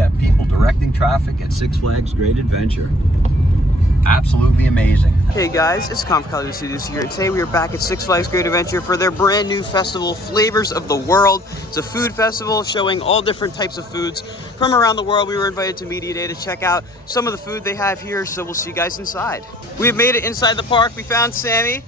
get people directing traffic at Six Flags Great Adventure. Absolutely amazing. Hey guys, it's Color Studios here, and today we are back at Six Flags Great Adventure for their brand new festival, Flavors of the World. It's a food festival showing all different types of foods from around the world. We were invited to media day to check out some of the food they have here, so we'll see you guys inside. We have made it inside the park. We found Sammy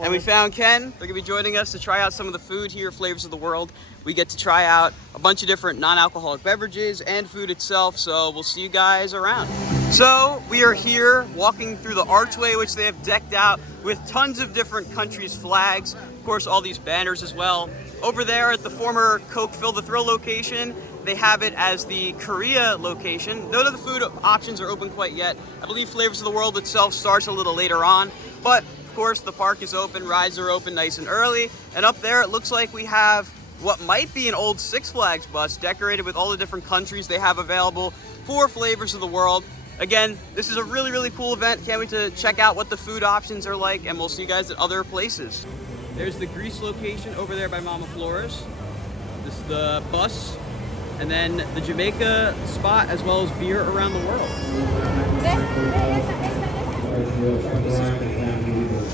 and we found Ken. They're gonna be joining us to try out some of the food here, Flavors of the World. We get to try out a bunch of different non-alcoholic beverages and food itself, so we'll see you guys around. So we are here walking through the archway, which they have decked out with tons of different countries' flags. Of course, all these banners as well. Over there at the former Coke Fill the Thrill location, they have it as the Korea location. None of the food options are open quite yet. I believe Flavors of the World itself starts a little later on, but of course the park is open, rides are open nice and early. And up there it looks like we have what might be an old Six Flags bus decorated with all the different countries they have available for Flavors of the World. Again, this is a really, really cool event. Can't wait to check out what the food options are like, and we'll see you guys at other places. There's the Greece location over there by Mama Flora's. This is the bus, and then the Jamaica spot, as well as beer around the world.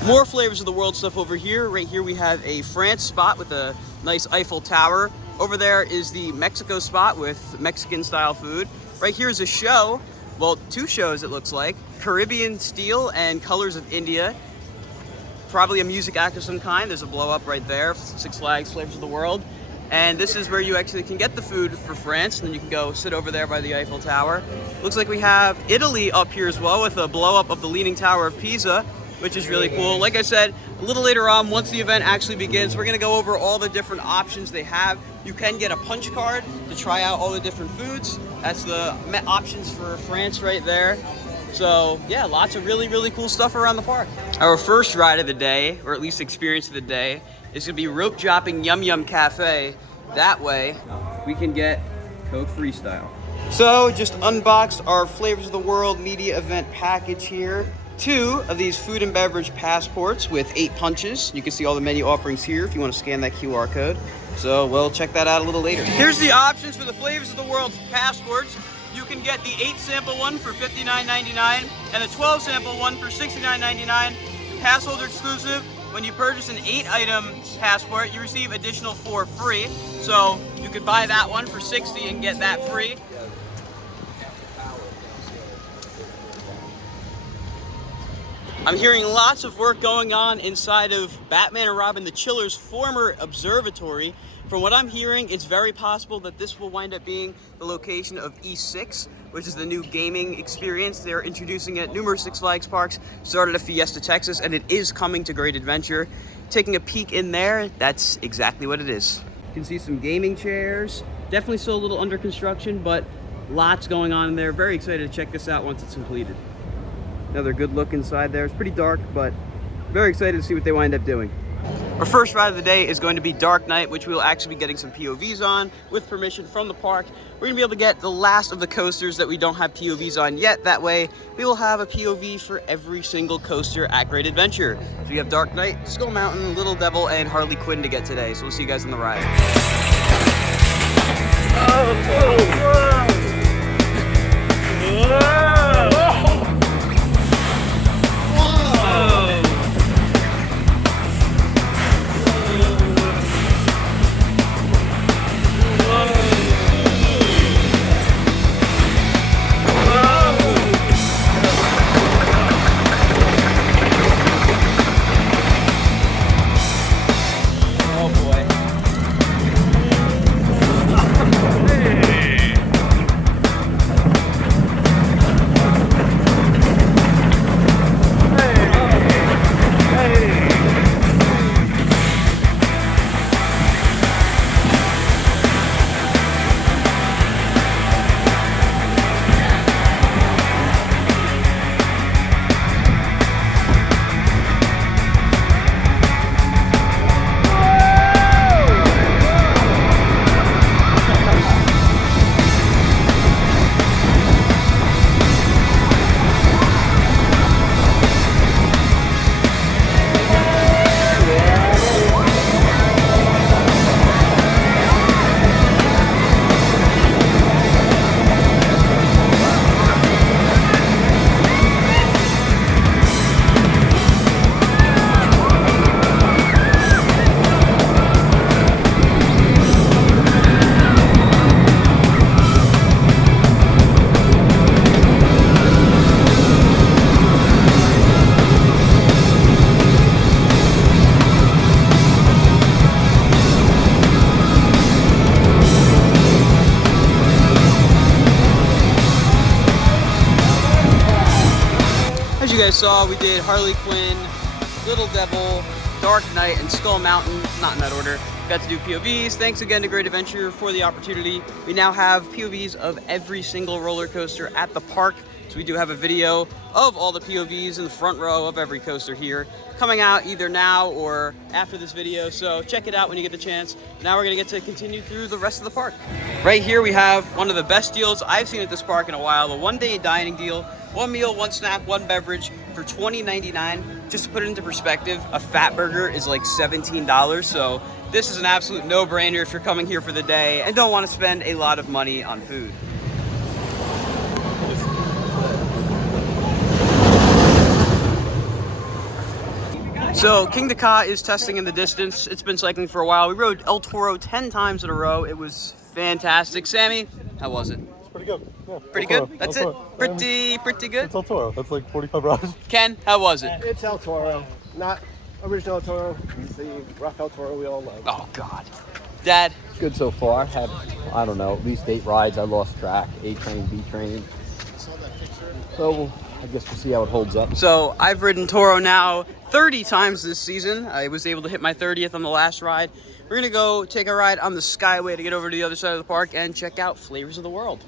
More Flavors of the World stuff over here. Right here we have a France spot with a nice Eiffel Tower. Over there is the Mexico spot with Mexican style food. Right here is a show. Well, two shows it looks like. Caribbean Steel and Colors of India. Probably a music act of some kind. There's a blow up right there. Six Flags Flavors of the World. And this is where you actually can get the food for France, and then you can go sit over there by the Eiffel Tower. Looks like we have Italy up here as well with a blow up of the Leaning Tower of Pisa, which is really cool. Like I said, a little later on, once the event actually begins, we're gonna go over all the different options they have. You can get a punch card to try out all the different foods. That's the options for France right there. So yeah, lots of really, really cool stuff around the park. Our first ride of the day, or at least experience of the day, is gonna be rope dropping Yum Yum Cafe. That way, we can get Coke Freestyle. So just unboxed our Flavors of the World media event package here. 2 of these food and beverage passports with 8 punches. You can see all the menu offerings here if you want to scan that QR code. So we'll check that out a little later. Here's the options for the Flavors of the World passports. You can get the 8 sample one for $59.99 and the 12 sample one for $69.99. Pass holder exclusive. When you purchase an 8 item passport, you receive additional 4 free. So you could buy that one for $60 and get that free. I'm hearing lots of work going on inside of Batman and Robin the Chiller's former observatory. From what I'm hearing, it's very possible that this will wind up being the location of E6, which is the new gaming experience they're introducing at numerous Six Flags parks. Started at Fiesta, Texas, and it is coming to Great Adventure. Taking a peek in there, that's exactly what it is. You can see some gaming chairs. Definitely still a little under construction, but lots going on in there. Very excited to check this out once it's completed. Another good look inside there. It's pretty dark, but very excited to see what they wind up doing. Our first ride of the day is going to be Dark Night, which we'll actually be getting some POVs on with permission from the park. We're gonna be able to get the last of the coasters that we don't have POVs on yet. That way, we will have a POV for every single coaster at Great Adventure. So we have Dark Night, Skull Mountain, Little Devil, and Harley Quinn to get today. So we'll see you guys on the ride. guys saw, we did Harley Quinn, Little Devil, Dark Knight, and Skull Mountain, not in that order. Got to do POVs. Thanks again to Great Adventure for the opportunity. We now have POVs of every single roller coaster at the park. So we do have a video of all the POVs in the front row of every coaster here coming out either now or after this video. So check it out when you get the chance. Now we're gonna get to continue through the rest of the park. Right here we have one of the best deals I've seen at this park in a while, the one-day dining deal. One meal, one snack, one beverage for $20.99. Just to put it into perspective, a fat burger is like $17. So this is an absolute no-brainer if you're coming here for the day and don't want to spend a lot of money on food. So King Ka is testing in the distance. It's been cycling for a while. We rode El Toro 10 times in a row. It was fantastic. Sammy, how was it? It's pretty good. Yeah, Pretty good? That's it? Pretty good? It's El Toro. That's like 45 rides. Ken, how was it? It's El Toro, not original El Toro. It's the rough El Toro we all love. Oh, God. Dad? Good so far. Had, I don't know, at least 8 rides. I lost track. A train, B train. So I guess we'll see how it holds up. So I've ridden Toro now 30 times this season. I was able to hit my 30th on the last ride. We're gonna go take a ride on the Skyway to get over to the other side of the park and check out Flavors of the World.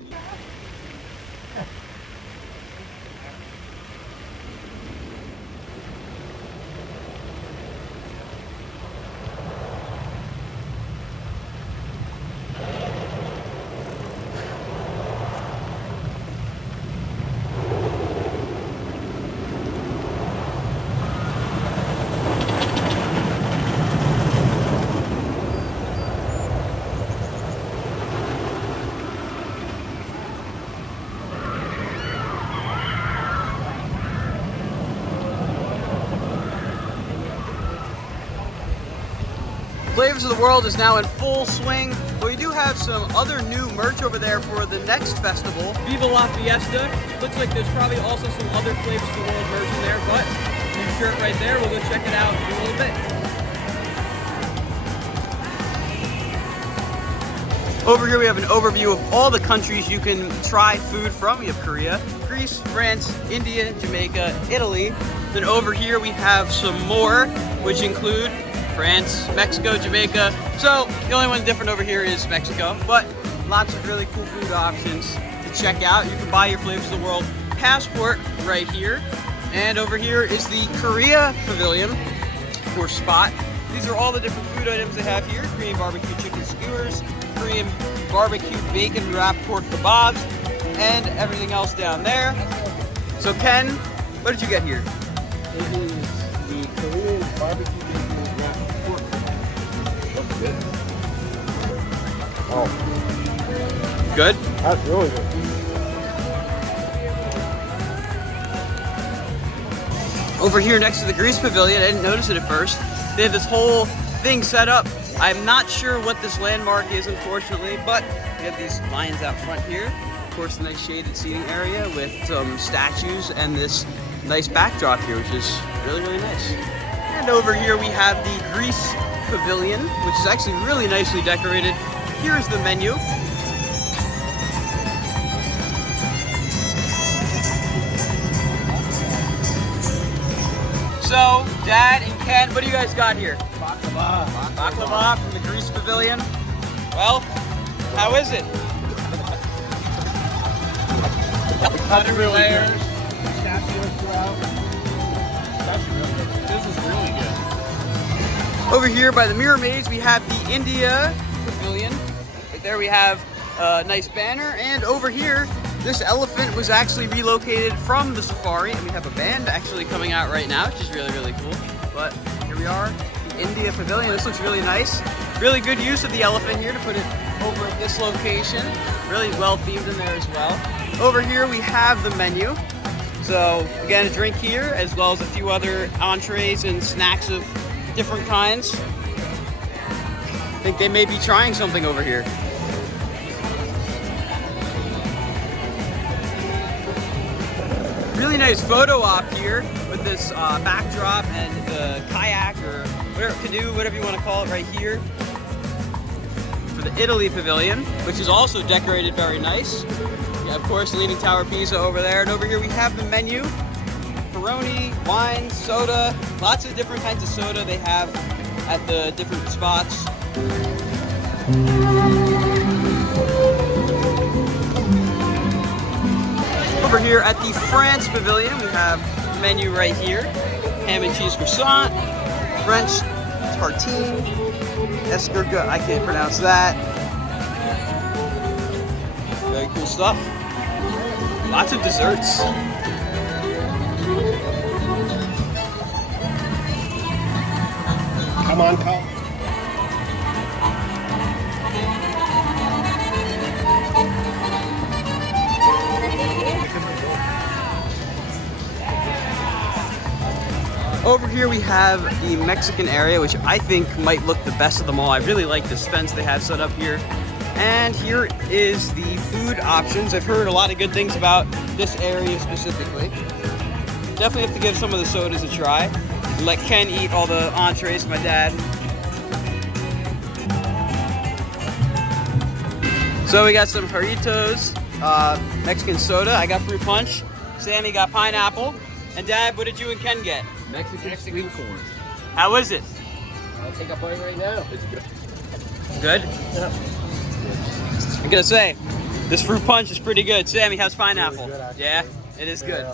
Flavors of the World is now in full swing, but we do have some other new merch over there for the next festival. Viva La Fiesta. Looks like there's probably also some other Flavors of the World merch in there, but new shirt right there. We'll go check it out in a little bit. Over here we have an overview of all the countries you can try food from. We have Korea, Greece, France, India, Jamaica, Italy. Then over here we have some more, which include France, Mexico, Jamaica. So the only one different over here is Mexico, but lots of really cool food options to check out. You can buy your Flavors of the World passport right here. And over here is the Korea Pavilion or spot. These are all the different food items they have here. Korean barbecue chicken skewers, Korean barbecue bacon wrapped pork kebabs, and everything else down there. So Ken, what did you get here? It is the Korean barbecue bacon wrapped pork. Good. Oh, Good? That's really good. Over here next to the Greece Pavilion, I didn't notice it at first. They have this whole thing set up. I'm not sure what this landmark is, unfortunately, but we have these lions out front here. Of course, a nice shaded seating area with some statues and this nice backdrop here, which is really, really nice. And over here we have the Greece Pavilion, which is actually really nicely decorated. Here's the menu. So, Dad and Ken, what do you guys got here? Baklava. Baklava from the Greece Pavilion. Well, how is it? 100 layers. Pistachios throughout. This is really good. Over here by the Mirror Maze, we have the India Pavilion. Right there we have a nice banner. And over here, this elephant was actually relocated from the safari. And we have a band actually coming out right now, which is really, really cool. But here we are, the India Pavilion. This looks really nice. Really good use of the elephant here to put it over at this location. Really well themed in there as well. Over here we have the menu. So again, a drink here, as well as a few other entrees and snacks of different kinds. I think they may be trying something over here. Really nice photo op here with this backdrop and the kayak or whatever, canoe, whatever you want to call it, right here for the Italy Pavilion, which is also decorated very nice. Yeah, of course, the Leaning Tower of Pisa over there, and over here we have the menu pepperoni, wine, soda, lots of different kinds of soda they have at the different spots. Over here at the France Pavilion, we have the menu right here. Ham and cheese croissant, French tartine, escargot, I can't pronounce that. Very cool stuff. Lots of desserts. Come on, Cole. Over here we have the Mexican area, which I think might look the best of them all. I really like this fence they have set up here. And here is the food options. I've heard a lot of good things about this area specifically. Definitely have to give some of the sodas a try. Let Ken eat all the entrees, my dad. So we got some burritos, Mexican soda. I got fruit punch. Sammy got pineapple. And Dad, what did you and Ken get? Mexican sweet corn. How is it? I'll take a bite right now. It's good. Good? Yeah. I'm gonna say, this fruit punch is pretty good. Sammy, how's pineapple? Really good, Yeah, it is good.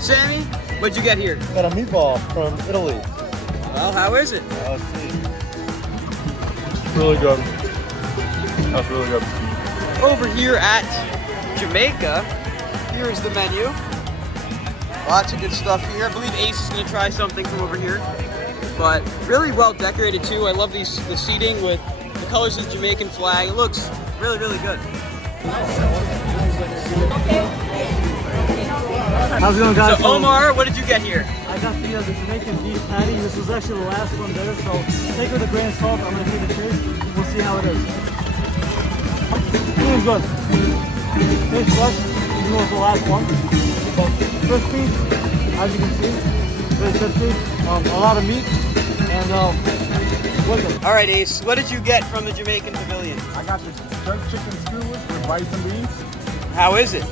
Sammy, what'd you get here? Got a meatball from Italy. Well, how is it? Let's see. Really good. That's really good. Over here at Jamaica, here's the menu. Lots of good stuff here. I believe Ace is gonna try something from over here. But really well decorated too. I love the seating with the colors of the Jamaican flag. It looks really, really good. How's it going, guys? So Omar, what did you get here? I got the Jamaican beef patty. This was actually the last one there, so take it with a grain of salt. I'm gonna take a taste. We'll see how it is. Feels good. Tastes fresh. Even though it's the last one. Crispy, as you can see. Very crispy. A lot of meat and wicked. All right, Ace, what did you get from the Jamaican Pavilion? I got the jerk chicken skewers with rice and beans. How is it?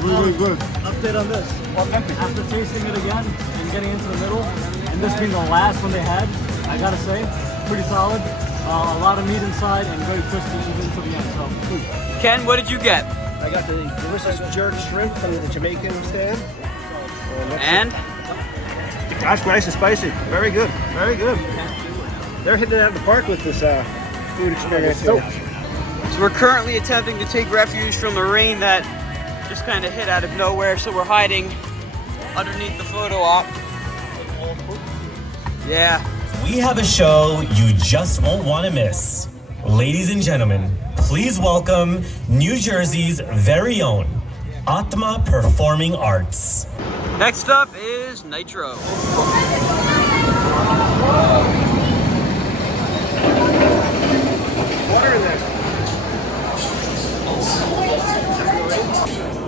Really good. Update on this. Authentic. After tasting it again and getting into the middle, and this being the last one they had, I gotta say, pretty solid. A lot of meat inside and very crispy even to the end. So, Ken, what did you get? I got the delicious jerk shrimp from the Jamaican stand. And? Gosh, nice and spicy. Very good. Very good. They're hitting it out of the park with this food experience. So we're currently attempting to take refuge from the rain that just kind of hit out of nowhere, so we're hiding underneath the photo op. Yeah. We have a show you just won't want to miss. Ladies and gentlemen, please welcome New Jersey's very own Atma Performing Arts. Next up is Nitro. Water in there.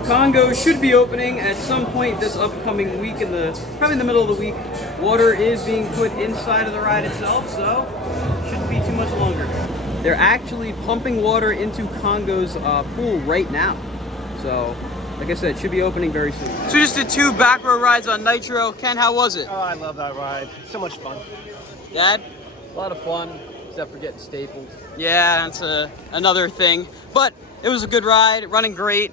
Congo should be opening at some point this upcoming week, probably in the middle of the week. Water is being put inside of the ride itself, so shouldn't be too much longer. They're actually pumping water into Congo's pool right now. So, like I said, should be opening very soon. So we just did 2 back row rides on Nitro. Ken, how was it? Oh, I love that ride. So much fun. Dad? A lot of fun, except for getting stapled. Yeah, that's another thing. But it was a good ride, running great.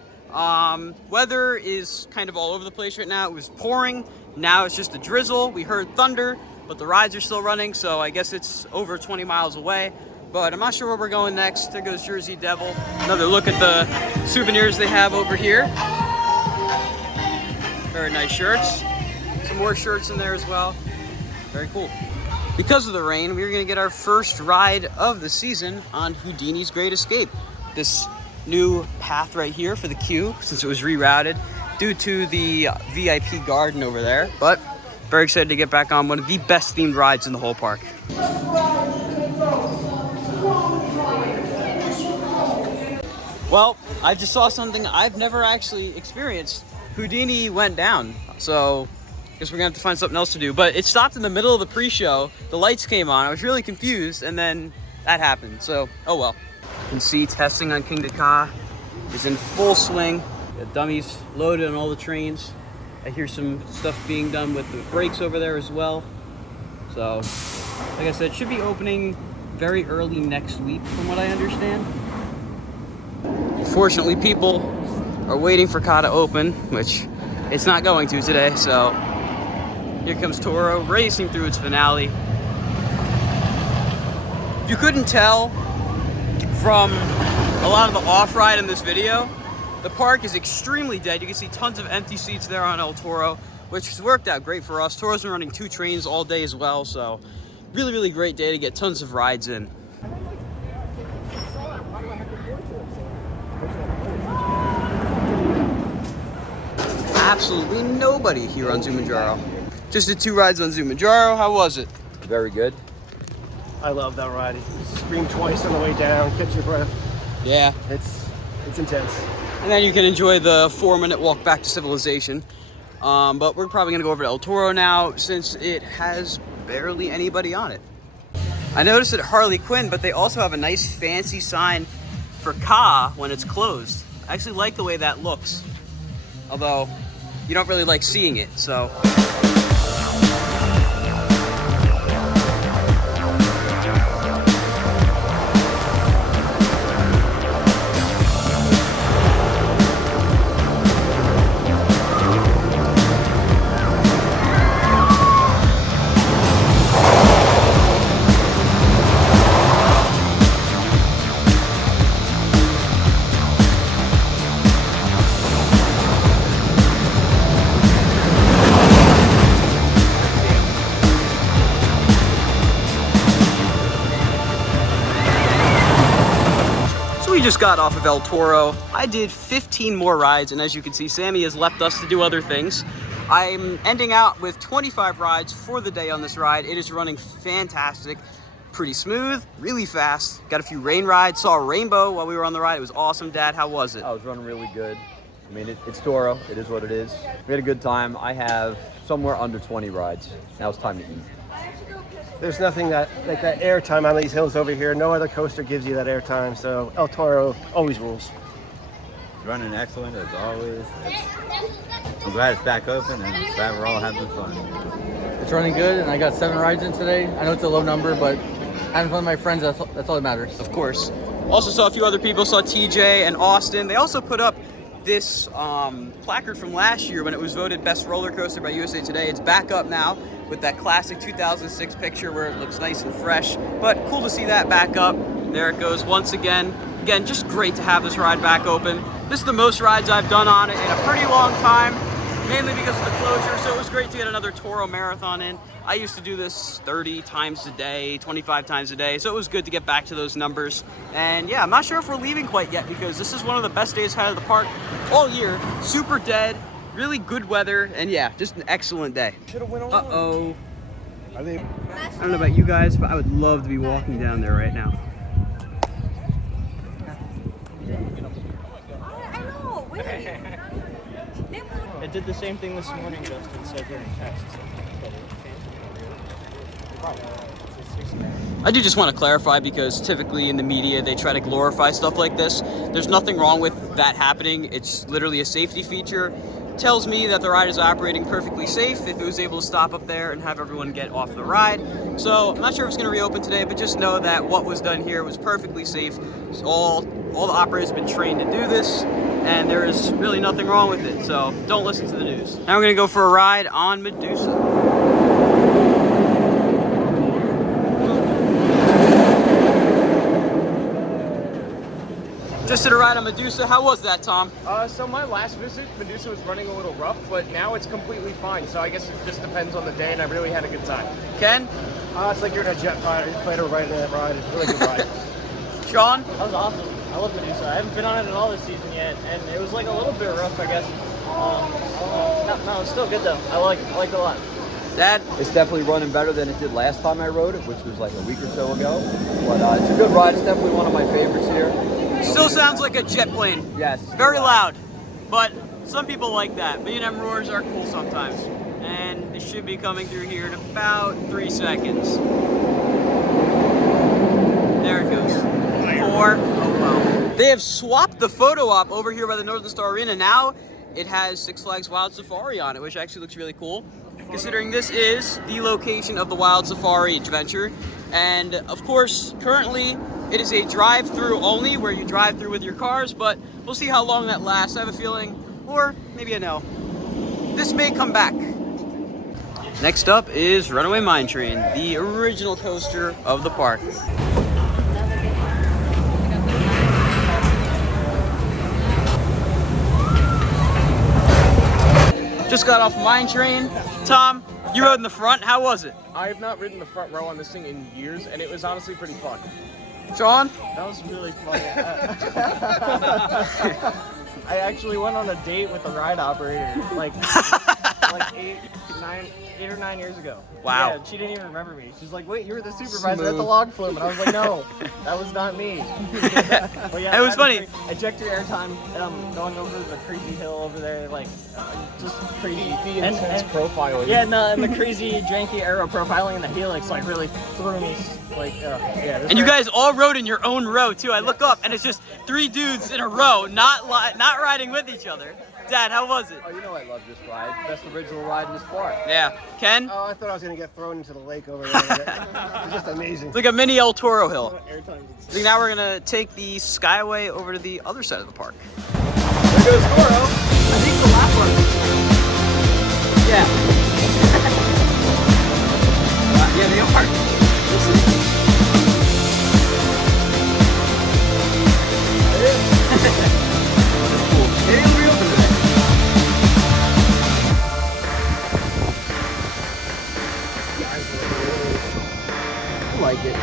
Weather is kind of all over the place right now. It was pouring. Now it's just a drizzle. We heard thunder, but the rides are still running, so I guess it's over 20 miles away. But I'm not sure where we're going next. There goes Jersey Devil. Another look at the souvenirs they have over here. Very nice shirts. Some more shirts in there as well. Very cool. Because of the rain, we're gonna get our first ride of the season on Houdini's Great Escape. This new path right here for the queue, since it was rerouted due to the VIP garden over there. But very excited to get back on one of the best themed rides in the whole park. Well, I just saw something I've never actually experienced. Houdini went down, so I guess we're gonna have to find something else to do. But it stopped in the middle of the pre-show. The lights came on. I was really confused, and then that happened. So, oh well. You can see testing on King Ka is in full swing. The dummies loaded on all the trains. I hear some stuff being done with the brakes over there as well. So, like I said, it should be opening very early next week, from what I understand. Unfortunately, people are waiting for Ka to open, which it's not going to today. So. Here comes Toro racing through its finale. If you couldn't tell from a lot of the off-ride in this video, the park is extremely dead. You can see tons of empty seats there on El Toro, which has worked out great for us. Toro's been running 2 trains all day as well, so really, really great day to get tons of rides in. Absolutely nobody here on Zumanjaro. Just did 2 rides on Zumanjaro. How was it? Very good. I love that ride. You scream twice on the way down, catch your breath. Yeah. It's intense. And then you can enjoy the 4-minute walk back to civilization. But we're probably gonna go over to El Toro now since it has barely anybody on it. I noticed at Harley Quinn, but they also have a nice fancy sign for Ka when it's closed. I actually like the way that looks. Although, you don't really like seeing it, so. We just got off of El Toro. I did 15 more rides, and as you can see, Sammy has left us to do other things. I'm ending out with 25 rides for the day on this ride. It is running fantastic, pretty smooth, really fast. Got a few rain rides, saw a rainbow while we were on the ride. It was awesome. Dad, how was it? I was running really good. I mean, it's Toro. It is what it is. We had a good time. I have somewhere under 20 rides. Now it's time to eat. There's nothing like that airtime on these hills over here. No other coaster gives you that airtime, so El Toro always rules. It's running excellent as always. I'm glad it's back open and glad we're all having fun. It's running good, and I got 7 rides in today. I know it's a low number, but having fun with my friends, that's all that matters. Of course. Also saw a few other people, saw TJ and Austin. They also put up this placard from last year when it was voted best roller coaster by USA Today. It's back up now with that classic 2006 picture where it looks nice and fresh, but cool to see that back up. There it goes once again. Again, just great to have this ride back open. This is the most rides I've done on it in a pretty long time, mainly because of the closure, so it was great to get another Toro marathon in. I used to do this 30 times a day, 25 times a day, so it was good to get back to those numbers. And yeah, I'm not sure if we're leaving quite yet because this is one of the best days out of the park all year. Super dead, really good weather, and yeah, just an excellent day. Uh-oh. I don't know about you guys, but I would love to be walking down there right now. I know, wait. It did the same thing this morning, Justin said during tests. I do just want to clarify because typically in the media they try to glorify stuff like this. There's nothing wrong with that happening. It's literally a safety feature. Tells me that the ride is operating perfectly safe if it was able to stop up there and have everyone get off the ride. So I'm not sure if it's going to reopen today, but just know that what was done here was perfectly safe. All the operators have been trained to do this, and there is really nothing wrong with it. So don't listen to the news. Now we're going to go for a ride on Medusa. Just did a ride on Medusa. How was that, Tom? So my last visit, Medusa was running a little rough, but now it's completely fine. So I guess it just depends on the day, and I really had a good time. Ken? It's like you're in a jet fighter riding that ride. It's a really good ride. Sean? That was awesome. I love Medusa. I haven't been on it at all this season yet, and it was like a little bit rough, I guess. No, it's still good though. I like it a lot. Dad? It's definitely running better than it did last time I rode it, which was like a week or so ago. But it's a good ride. It's definitely one of my favorites here. Still sounds like a jet plane. Yes. Very loud. But some people like that. B&M roars are cool sometimes. And it should be coming through here in about 3 seconds. There it goes. 4. Oh wow. They have swapped the photo op over here by the Northern Star Arena. Now it has Six Flags Wild Safari on it, which actually looks really cool, considering this is the location of the Wild Safari adventure. And of course, currently it is a drive-through only, where you drive through with your cars, but we'll see how long that lasts. I have a feeling, or maybe I know, this may come back. Next up is Runaway Mine Train, the original coaster of the park. Just got off Mine Train. Tom, you rode in the front. How was it? I have not ridden the front row on this thing in years, and it was honestly pretty fun. Sean? That was really fun. I actually went on a date with a ride operator like 8 or 9 years ago. Wow. Yeah, she didn't even remember me. She's like, wait, you were the supervisor at the log flume. And I was like, no, that was not me. But yeah, it was funny. Ejector airtime, going over the crazy hill over there, like, just crazy. The intense profiling. Yeah, and the crazy janky aero profiling in the helix, like, really threw me, like, yeah. And you guys all rode in your own row, too. I look up, and it's just 3 dudes in a row, not riding with each other. Dad, how was it? Oh, you know I love this ride. Best original ride in this park. Yeah. Ken? Oh, I thought I was going to get thrown into the lake over there. It's just amazing. It's like a mini El Toro hill. So now we're going to take the Skyway over to the other side of the park. There goes Toro. I think the last one. Yeah. Yeah, they are. Maybe it'll reopen today. I like it.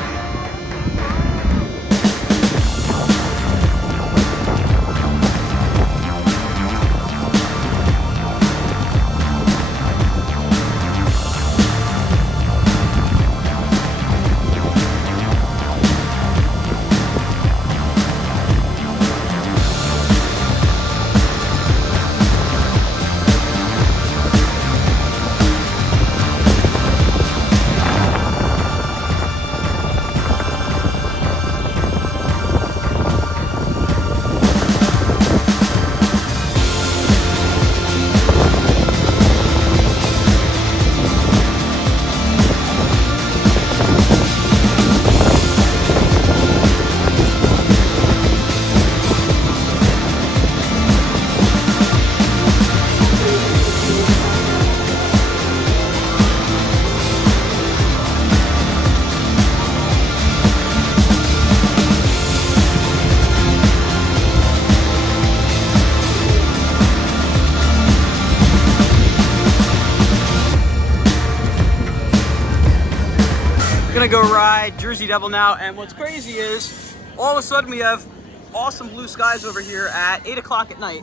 Gonna go ride Jersey Devil now, and what's crazy is all of a sudden we have awesome blue skies over here at 8 o'clock at night,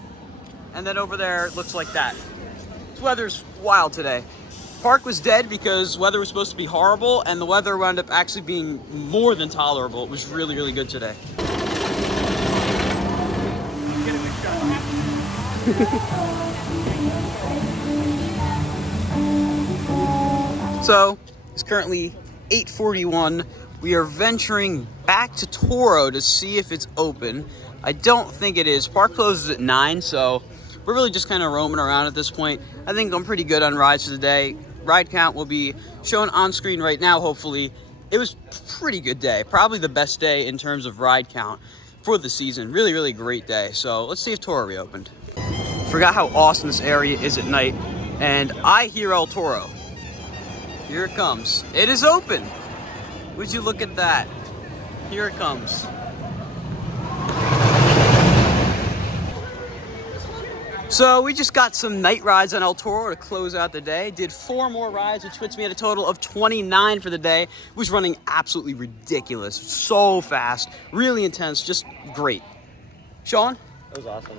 and then over there it looks like that. This weather's wild today. Park was dead because weather was supposed to be horrible, and the weather wound up actually being more than tolerable. It was really, really good today. So it's currently 8:41. We are venturing back to Toro to see if it's open. I don't think it is. Park closes at 9, so we're really just kind of roaming around at this point. I think I'm pretty good on rides for the day. Ride count will be shown on screen right now, hopefully. It was a pretty good day. Probably the best day in terms of ride count for the season. Really, really great day. So let's see if Toro reopened. Forgot how awesome this area is at night, and I hear El Toro. Here it comes. It is open. Would you look at that? Here it comes. So we just got some night rides on El Toro to close out the day. Did 4 more rides, which puts me at a total of 29 for the day. It was running absolutely ridiculous. So fast, really intense, just great. Sean? That was awesome.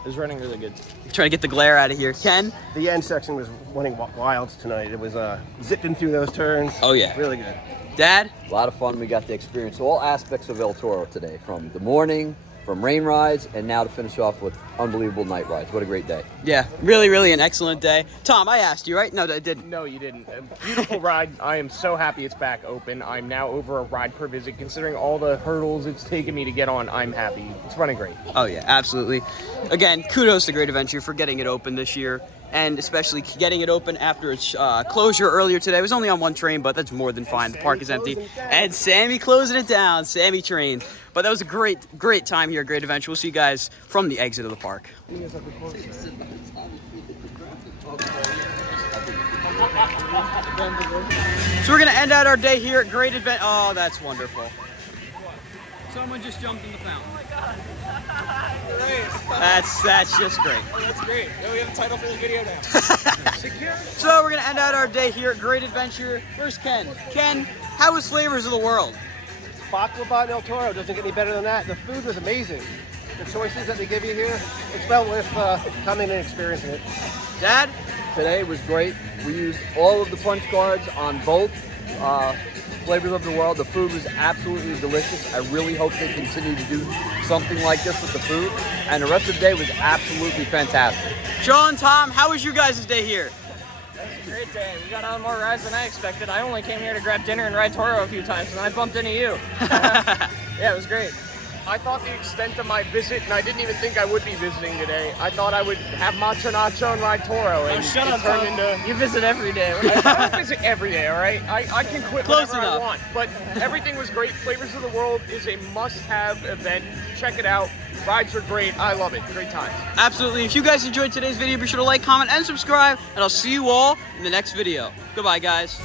It was running really good. Trying to get the glare out of here. Ken? The end section was running wild tonight. It was zipping through those turns. Oh yeah. Really good. Dad? A lot of fun. We got to experience all aspects of El Toro today, from the morning, from rain rides, and now to finish off with unbelievable night rides. What a great day. Yeah, really, really an excellent day. Tom, I asked you, right? No, I didn't. No, you didn't. A beautiful ride. I am so happy it's back open. I'm now over a ride per visit. Considering all the hurdles it's taken me to get on, I'm happy. It's running great. Oh yeah, absolutely. Again, kudos to Great Adventure for getting it open this year, and especially getting it open after its closure earlier today. It was only on 1 train, but that's more than fine. The park is empty. And Sammy closing it down. Sammy train. But that was a great, great time here at Great Adventure. We'll see you guys from the exit of the park. So we're gonna end out our day here at Great Adventure. Oh, that's wonderful. Someone just jumped in the fountain. Oh my God. Great. That's just great. Oh, that's great. Now we have a title for the video now. Secure. So we're gonna end out our day here at Great Adventure. Where's Ken? Ken, how was Flavors of the World? Baklava in El Toro doesn't get any better than that. The food was amazing. The choices that they give you here, it's well worth coming and experiencing it. Dad? Today was great. We used all of the punch cards on both Flavors of the World. The food was absolutely delicious. I really hope they continue to do something like this with the food. And the rest of the day was absolutely fantastic. Sean, Tom, how was your guys' day here? Great day. We got on more rides than I expected. I only came here to grab dinner and ride Toro a few times, and I bumped into you. Yeah, it was great. I thought the extent of my visit, and I didn't even think I would be visiting today. I thought I would have Macho Nacho and ride Toro, and it turned into... You visit every day. I don't visit every day, all right? I can quit Close whenever enough. I want, but everything was great. Flavors of the World is a must-have event. Check it out. Rides are great. I love it. Great time. Absolutely. If you guys enjoyed today's video, be sure to like, comment, and subscribe, and I'll see you all in the next video. Goodbye, guys.